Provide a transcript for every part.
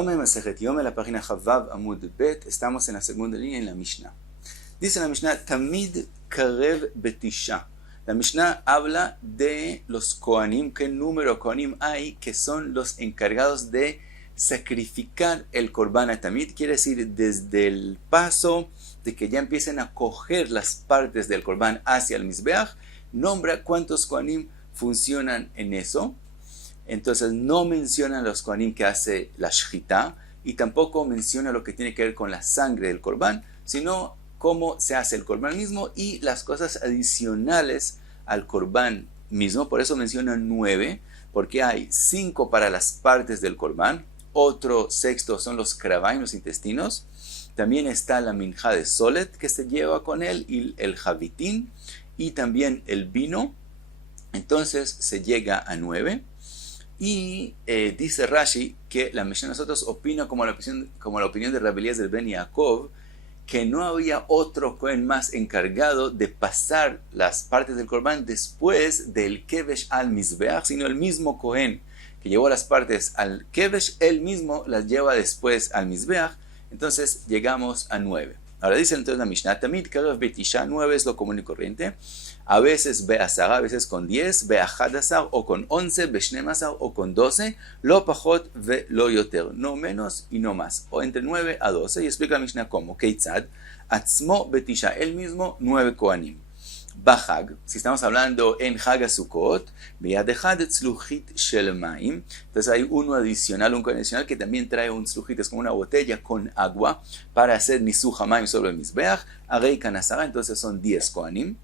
Yome, Masejet Yome, la página Chavav Amud Bet, estamos en la segunda línea en la Mishnah. Dice la Mishnah, Tamid Karev Betisha. La Mishnah habla de los Kohanim, qué número de Kohanim hay que son los encargados de sacrificar el Korban Tamid. Quiere decir, desde el paso de que ya empiecen a coger las partes del Korban hacia el Mizbeach, nombra cuántos Kohanim funcionan en eso. Entonces no menciona los Kohanim que hace la Shchita y tampoco menciona lo que tiene que ver con la sangre del Korban, sino cómo se hace el Korban mismo y las cosas adicionales al Korban mismo. Por eso menciona 9, porque hay 5 para las partes del Korban, otro sexto son los kravaim, los intestinos. También está la minja de solet que se lleva con él y el javitín y también el vino. Entonces se llega a 9. Y dice Rashi que la Mishnah de nosotros opina como la opinión de Rabbi Eliezer ben Yaakov, que no había otro Kohen más encargado de pasar las partes del Korban después del Kevesh al Mizbeach, sino el mismo Kohen que llevó las partes al Kevesh, él mismo las lleva después al Mizbeach. Entonces llegamos a 9. Ahora dice entonces la Mishnah, Tamid Karev Betisha, 9 es lo común y corriente. A veces Be'asara, a veces con 10, Be'achadasar o con 11, Be'shnemasar o con 12, Lo Pachot ve Lo Yoter, no menos y no más, o entre 9 a 12. Y explica la Mishnah cómo, Keitzad, Atzmo Betisha, él mismo 9 Kohanim. Bahag, si estamos hablando en Hag HaSukkot, Be'adechad Tzluchit Shel Maim, entonces hay uno adicional, un Kohen adicional que también trae un tzluchit, es como una botella con agua para hacer Nisuch HaMaim sobre el Mizbeach, Arei Kanasara, entonces son 10 Kohanim.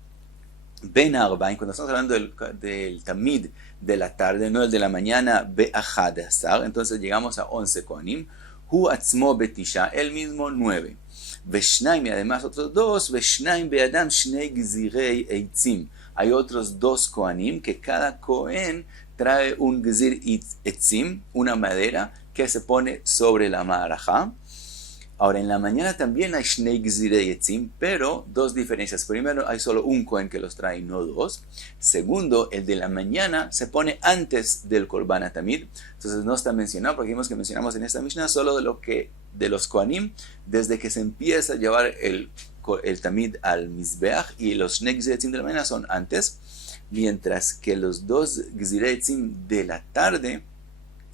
Ben Arbaim, cuando estamos hablando del Tamid de la tarde, no el de la mañana, Be'achadasar, entonces llegamos a 11 Kohanim. Hu Atzmo Betisha, él mismo 9. Veshnaim, y además otros 2, Veshnaim Be'adam Shnei Gzirei Eitzim. Hay otros 2 Kohanim que cada Kohen trae un Gzir Eitzim, una madera que se pone sobre la Ma'arajá. Ahora, en la mañana también hay Shnei Gzirei Eitzim, pero 2 diferencias. Primero, hay solo un Kohen que los trae, no 2. Segundo, el de la mañana se pone antes del Korban Tamid. Entonces no está mencionado, porque vimos que mencionamos en esta Mishnah solo de los Kohanim, desde que se empieza a llevar el Tamid al Mizbeach, y los Shnei Gzirei Eitzim de la mañana son antes, mientras que los 2 Gzirei Eitzim de la tarde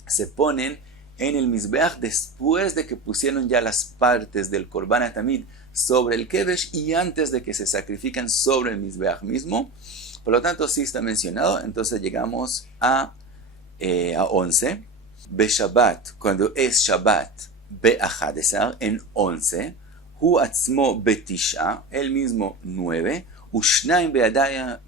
se ponen en el Mizbeach después de que pusieron ya las partes del Korban Tamid sobre el Kevesh y antes de que se sacrifican sobre el Mizbeach mismo. Por lo tanto, sí está mencionado. Entonces llegamos a 11. Beshabbat, cuando es Shabbat, Be'achadesar, en 11. Hu Atzmo Betisha, el mismo 9. Ushnaim Be'adam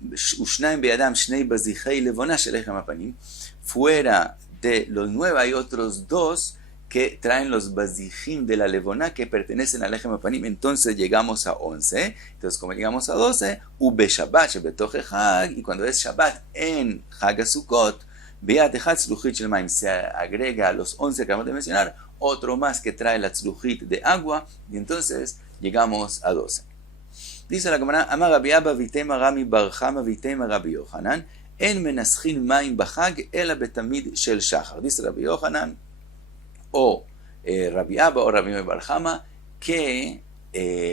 Shnei Bazichei Levona Shelechem Apanim. Fuera de los 9 hay otros 2 que traen los bazijim de la levona que pertenecen al Lechem Apanim. Entonces llegamos a 11. Entonces, como llegamos a 12, Ube Shabbat Shebetoche Hag, y cuando es Shabbat en Hag HaSukkot, Be'adechat Tzluchit Shel Maim, se agrega a los 11 que acabamos de mencionar otro más que trae la tzluchit de agua, y entonces llegamos a 12. Dice la Gemara, Amar Rabbi Abba vitema Rami bar Chama vitema Rabbi Yochanan, En menaschin maim bachag ela betamid shel shachar. Dice Rabbi Yochanan o Rabbi Abba o Rabbi bar Chama que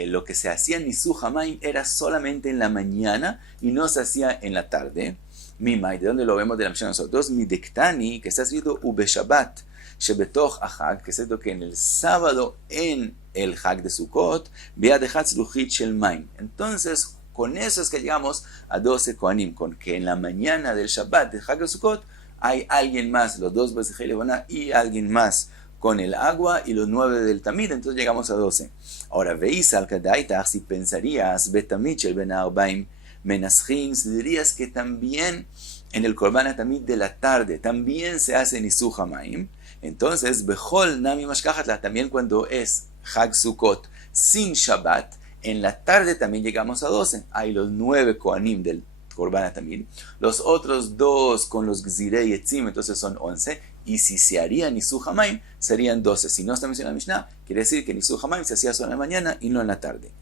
lo que se hacía en Nisuch HaMaim era solamente en la mañana y no se hacía en la tarde. Mimai, ¿de dónde lo vemos de la Mishnah nosotros? Midektani, que está escrito Ubeshabbat shebetoch achag, que es cierto que en el sábado en el Hag de Sukkot, be'adechat tzluchit shel maim. Entonces, con eso es que llegamos a 12 Kohanim, con que en la mañana del Shabbat de Hag Sukkot hay alguien más, los 2 Bazijei Levona y alguien más con el agua y los 9 del Tamid, entonces llegamos a 12. Ahora, veis al Kadaitach, si pensarías, Betamid shel ben Arbaim menaschin, si dirías que también en el Korban Tamid de la tarde también se hace Nisuch HaMaim, entonces, Bechol Nami Mashkachatla, también cuando es Hag Sukkot sin Shabbat, en la tarde también llegamos a 12. Hay los 9 Kohanim del Korban Tamid. Los otros 2 con los Gzirei Eitzim, entonces son 11. Y si se haría Nisuch HaMaim, serían 12. Si no está mencionado en la Mishnah, quiere decir que Nisuch HaMaim se hacía solo en la mañana y no en la tarde.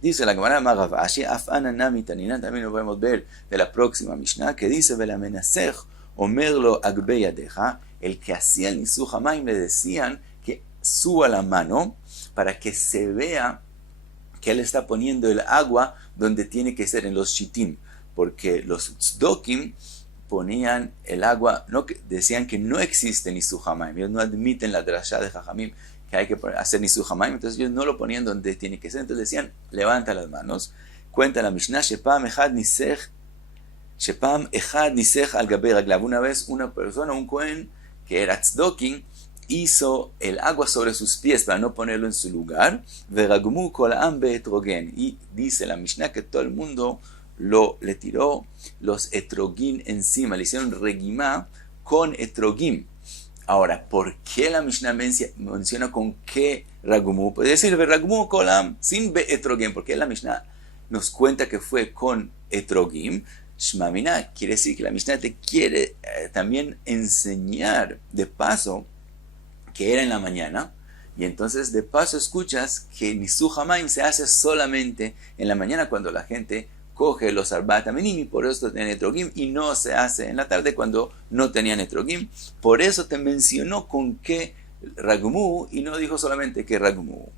Dice la Gemara Rav Ashi, Afana Nami Taninan, también lo podemos ver de la próxima Mishnah, que dice, Velamenasech, Omerlo Agbe Yadeja, el que hacía el Nisuch HaMaim le decían que suba la mano para que se vea que él está poniendo el agua donde tiene que ser, en los shitim, porque los tzdokim ponían el agua, decían que no existe Nisuj Hamayim, ellos no admiten la drasha de Jajamim, que hay que hacer Nisuj Hamayim, entonces ellos no lo ponían donde tiene que ser, entonces decían, levanta las manos, cuenta la Mishnah, Shepam Echad Nisech al Gaber Raglav, una vez una persona, un Kohen, que era tzdokim, hizo el agua sobre sus pies para no ponerlo en su lugar, Veragmu kol ha'am be'etrogen, y dice la Mishnah que todo el mundo le tiró los etrogim encima, le hicieron regimá con etrogim. Ahora, ¿por qué la Mishnah menciona con qué ragmu? Puede decir Veragmu kol ha'am sin be'etrogim, porque la Mishnah nos cuenta que fue con etrogim. Shmamina quiere decir que la Mishnah te quiere también enseñar de paso que era en la mañana, y entonces de paso escuchas que Nisuj Hamayim se hace solamente en la mañana cuando la gente coge los Arbat Aminim, y por eso tiene etrogim, y no se hace en la tarde cuando no tenían etrogim. Por eso te mencionó con qué ragmu y no dijo solamente que ragmu.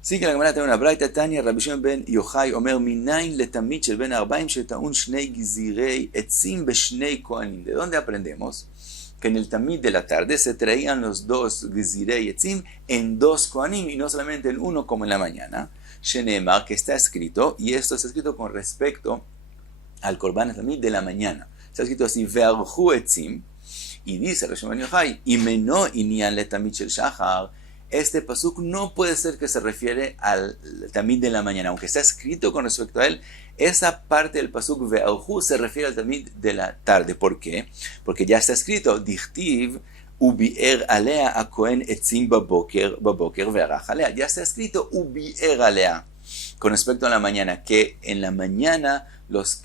Sí que la Gemara tiene una braita, Tanya, Rabbi Shimon ben Yochai Omer, minayin letamid shel ben arbaim shetaun shnei gizirei etzim beshnei kohanim. ¿De dónde aprendemos que en el tamid de la tarde se traían los dos gizirei etzim en dos kohanim y no solamente en uno como en la mañana? Shenemar, que está escrito, y esto está escrito con respecto al korban tamid de la mañana. Está escrito así, ve'archu etzim, y dice Rabbi Shimon ben Yochai, imeno inyan letamid shel shachar. Este pasuk no puede ser que se refiere al tamid de la mañana, aunque está escrito con respecto a él. Esa parte del pasuk ve'archu se refiere al tamid de la tarde. ¿Por qué? Porque ya está escrito, dichtiv ubi'er alea a kohen etzim baboker ve'arach alea. Ya está escrito ubi'er alea con respecto a la mañana, que en la mañana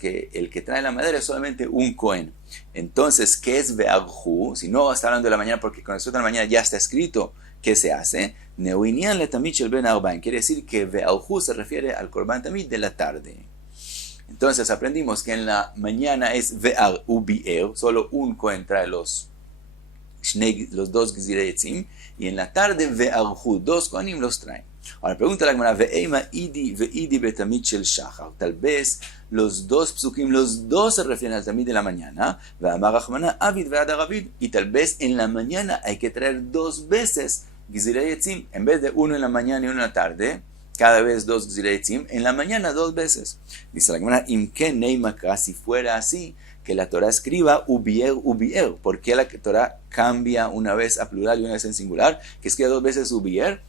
el que trae la madera es solamente un kohen. Entonces, ¿qué es ve'archu? Si no está hablando de la mañana, porque con respecto a la mañana ya está escrito ¿qué se hace? Neuinian le tamid shel ben arbaim. Quiere decir que ve'archu se refiere al korban tamid de la tarde. Entonces aprendimos que en la mañana es ve'ar ubi'er, solo un kohen trae los dos gizirei etzim, y en la tarde ve'archu, dos kohanim los traen. Ahora pregunta la Gemara, ve'eima idi betamid shel shachar. Tal vez los dos psukim, los dos se refieren al tamid de la mañana, ve'amar Rachmana avid ve'adar avid, y tal vez en la mañana hay que traer dos veces gizirei etzim, en vez de uno en la mañana y uno en la tarde, cada vez dos gizirei etzim, en la mañana dos veces. Dice la Gemara, imken neimakra, si fuera así, que la Torah escriba ubier, ubier. ¿Por qué la Torah cambia una vez a plural y una vez en singular? Que escriba dos veces ubier.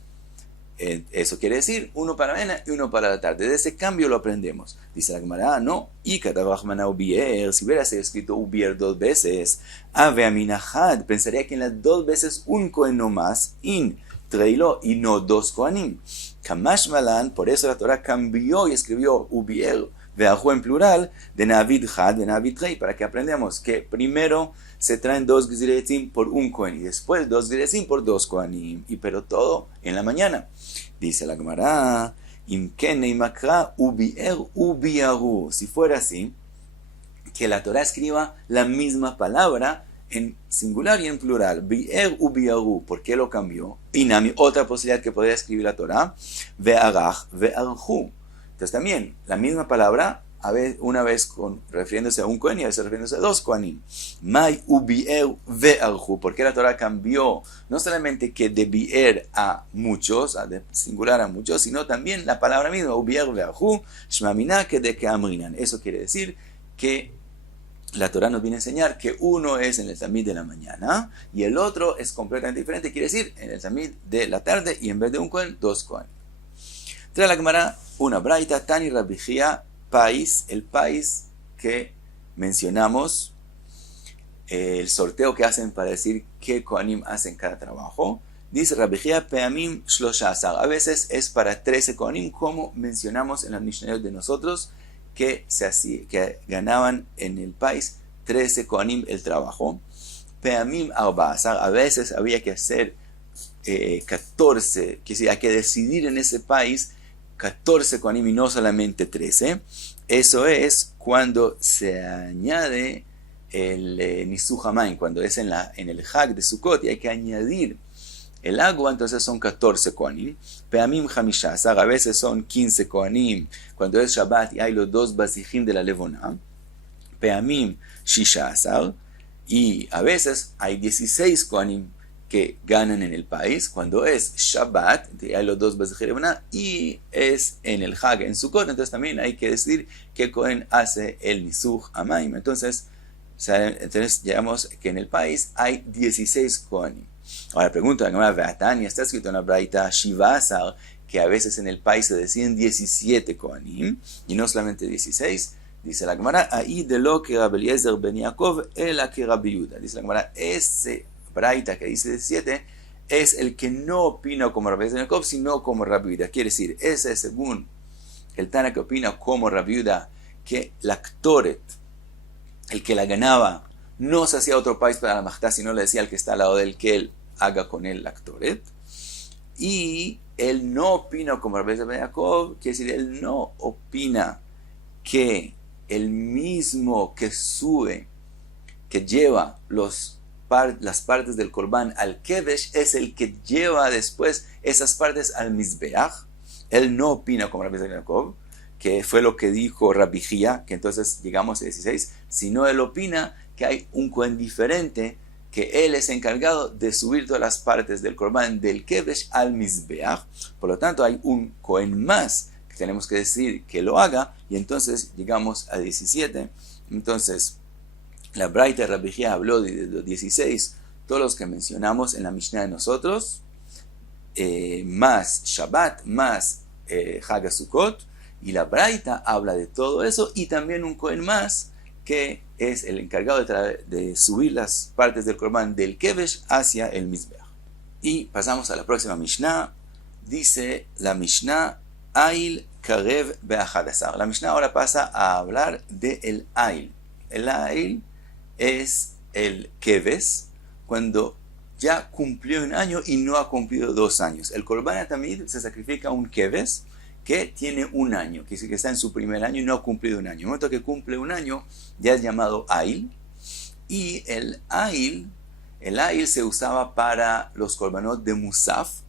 Eso quiere decir uno para la mañana y uno para la tarde. De ese cambio lo aprendemos. Dice la Gemara, no. Y katabachmana ubier, si hubiera sido escrito ubier dos veces, ave aminahad, pensaría que en las dos veces un kohen no más, in treilo, y no dos kohanim. Kamash malan, por eso la Torah cambió y escribió ubier, ve'archu en plural, de navid had, de navid trei, para que aprendamos que primero se traen dos gizirei etzim por un kohen y después dos gizirei etzim por dos kohanim, y pero todo en la mañana. Dice la Gemara, imken neimakra ubier ubiaru. Si fuera así, que la Torah escriba la misma palabra en singular y en plural, bier ubiaru. ¿Por qué lo cambió? Inami, otra posibilidad que podría escribir la Torah, ve'arach ve'archu. Entonces también, la misma palabra, una vez refiriéndose a un kohen y a veces refiriéndose a dos kohanim. Mai ubier ve'archu. ¿Por qué la Torah cambió no solamente que de bier a muchos, de singular a muchos, sino también la palabra misma, ubier ve'archu, shmamina que de que amrinan? Eso quiere decir que la Torah nos viene a enseñar que uno es en el tamid de la mañana y el otro es completamente diferente. Quiere decir en el tamid de la tarde y en vez de un kohen, dos kohen. Trae la Gemara una braita, Tani Rabbi Chia, el país que mencionamos, el sorteo que hacen para decir qué kohanim hacen cada trabajo. Dice Rabbi Chia, peamim shloshasar. A veces es para 13 kohanim, como mencionamos en las Mishnayot de nosotros, que ganaban en el país 13 kohanim el trabajo. Peamim arba'asar. A veces había que hacer 14, que sí, hay que decidir en ese país 14 kohanim y no solamente 13. Eso es cuando se añade el Nisuj Hamayim, cuando es en el Hag de Sukkot y hay que añadir el agua, entonces son 14 kohanim. Peamim chamishasar, a veces son 15 kohanim cuando es Shabbat y hay los dos basijim de la levona. Peamim shishasar, y a veces hay 16 kohanim que ganan en el país cuando es Shabbat, hay los dos basijim de levona, y es en el Hag, en Sukkot. Entonces también hay que decir que Kohen hace el Nisuch Amaim. Entonces llegamos que en el país hay 16 kohanim. Ahora pregunto a la Gemara Ve'atania, está escrito en la Braita Shivasar, que a veces en el país se deciden 17 kohanim y no solamente 16. Dice la Gemara, ahí de lo que Rabbi Eliezer ben Yaakov, el que Rabbi Yehuda. Dice la Gemara, ese Braita que dice 17 es el que no opina como Rabbi Eliezer ben Yaakov, sino como Rabbi Yehuda. Quiere decir, ese es según el Tana que opina como Rabbi Yehuda, que la Ktoret, el que la ganaba, no se hacía otro país para la Machtá, sino le decía al que está al lado de él que él haga con él la Ktoret. Y él no opina como Rabbi Eliezer ben Yaakov, quiere decir, él no opina que el mismo que sube, que lleva las partes del Corbán al Kevesh, es el que lleva después esas partes al Mizbeach. Él no opina como Rabbi Eliezer ben Yaakov, que fue lo que dijo Rabbi Hia, que entonces llegamos a 16, sino él opina que hay un Cohen diferente, que él es encargado de subir todas las partes del Corbán del Kevesh al Mizbeach. Por lo tanto, hay un Cohen más que tenemos que decir que lo haga, y entonces llegamos a 17. Entonces, la Braita de Rabbi Hia habló de los 16, todos los que mencionamos en la Mishnah de nosotros, más Shabbat, más Hag Sukkot, y la Braita habla de todo eso, y también un Cohen más, que es el encargado de subir las partes del Corbán del Kevesh hacia el Mizbeach. Y pasamos a la próxima Mishnah. Dice la Mishnah, Ail Karev Be'achadasar. La Mishnah ahora pasa a hablar del Ail. El Ail es el Keves, cuando ya cumplió un año y no ha cumplido 2 años. El Korban Tamid se sacrifica un Keves que tiene un año, que dice que está en su primer año y no ha cumplido un año. En el momento que cumple un año, ya es llamado Ail. Y el Ail se usaba para los Korbanot de Musaf.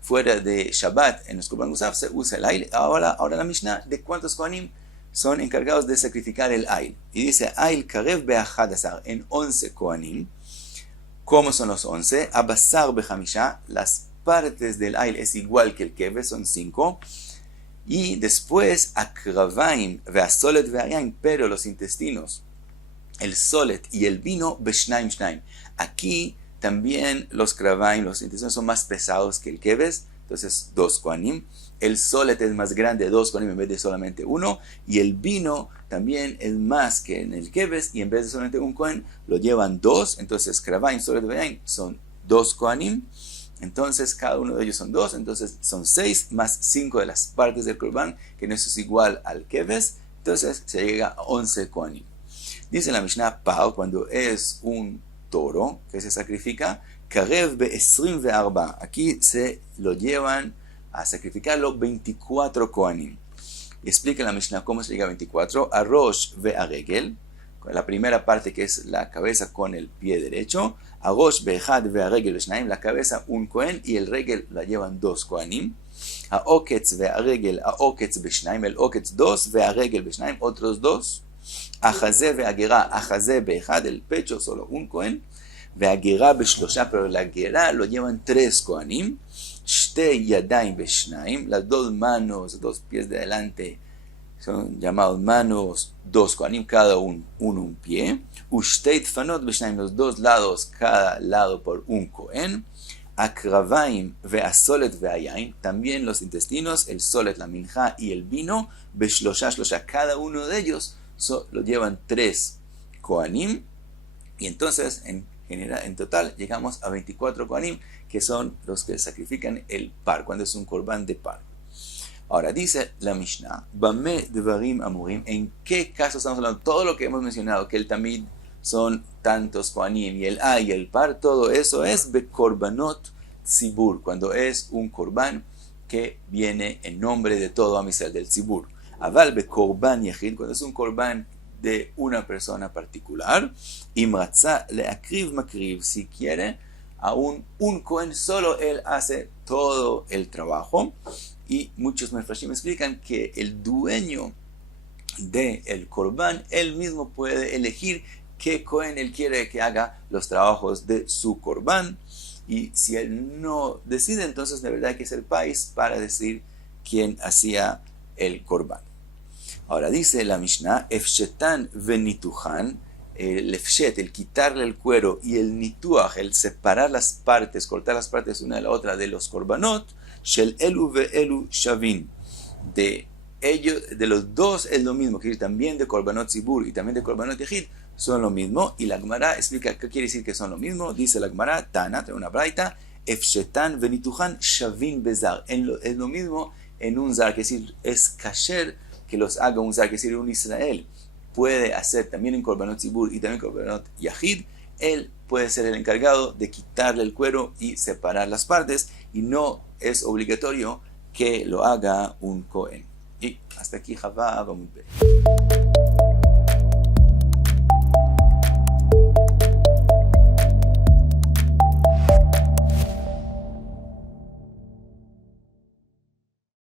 Fuera de Shabbat, en los Korban Musaf se usa el Ail. Ahora la Mishnah, ¿de cuántos Kohanim son encargados de sacrificar el Ail? Y dice, Ail Karev Be'achadasar, en 11 Kohanim. ¿Cómo son los 11? Abasar Bechamisha, las partes del Ail es igual que el Keves, son 5. Y después, Akravaim, Veasolet Veayain, pero los intestinos, el solet y el vino, Beshnaim Shnaim. Aquí también los kravaim, los intestinos son más pesados que el keves, entonces 2 kohanim. El solet es más grande, 2 kohanim en vez de solamente 1. Y el vino también es más que en el keves, y en vez de solamente 1 kohen, lo llevan 2. Entonces, kravaim, solet, veayain son 2 kohanim. Entonces cada uno de ellos son 2, entonces son 6 más 5 de las partes del Corbán, que no es igual al Keves, entonces se llega a 11 kohanim. Dice la Mishnah, Pal, cuando es un toro que se sacrifica, Karev be'esrim ve'arba, aquí se lo llevan a sacrificarlo 24 kohanim. Y explica la Mishnah cómo se llega a 24, Arosh ve'aregel, la primera parte que es la cabeza con el pie derecho, Arosh be'echad ve'aregel be'shnaim, la cabeza un kohen y el regel la llevan 2 kohanim, Aoketz ve'aregel, Aoketz be'shnaim, el oketz 2, ve'aregel be'shnaim, otros 2, Achazeh ve'agera, Achazeh be'echad, el pecho solo un kohen, ve'agera be'shlosha, pero la agera lo llevan 3 kohanim, Shtei yadayim be'shnaim, las 2 manos, 2 pies de adelante, son llamados manos, 2 kohanim, cada un pie. Ushteit fanot b'shnaim, los 2 lados, cada lado por un kohen. Akravaim ve'asolet ve'ayain, también los intestinos, el solet, la minja y el vino, b'shlosha shlosha, cada uno de ellos lo llevan 3 kohanim. Y entonces, en total, llegamos a 24 kohanim, que son los que sacrifican el par, cuando es un korban de par. Ahora, dice la Mishnah, Bame devarim amurim, ¿en qué caso estamos hablando? Todo lo que hemos mencionado, que el tamid son tantos kohanim, y el y el par, todo eso es bekorbanot tzibur, cuando es un korban que viene en nombre de todo Am Yisrael, del tzibur. Aval bekorban yachid, cuando es un korban de una persona particular, imratza leakriv makriv, si quiere aún un Cohen solo él hace todo el trabajo. Y muchos mefarshim explican que el dueño del Corbán, él mismo puede elegir qué Cohen él quiere que haga los trabajos de su Corbán. Y si él no decide, entonces de verdad hay que ser país para decir quién hacía el Corbán. Ahora dice la Mishnah, Efshetan venitujan, el efshet, el quitarle el cuero, y el nituaj, el separar las partes, cortar las partes una de la otra de los korbanot, shel elu ve elu shavin, de ellos, de los dos es lo mismo, que también de korbanot zibur y también de korbanot yehid son lo mismo. Y la Gemara explica qué quiere decir que son lo mismo. Dice la Gemara, Tana, trae una braita, efshetan venitujan shavin bezar, es lo mismo en un zar, que decir, es kasher que los haga un zar, que decir, un Israel puede hacer también en korbanot zibur y también en korbanot yahid, él puede ser el encargado de quitarle el cuero y separar las partes, y no es obligatorio que lo haga un Cohen. Y hasta aquí Javá, vamos a ver.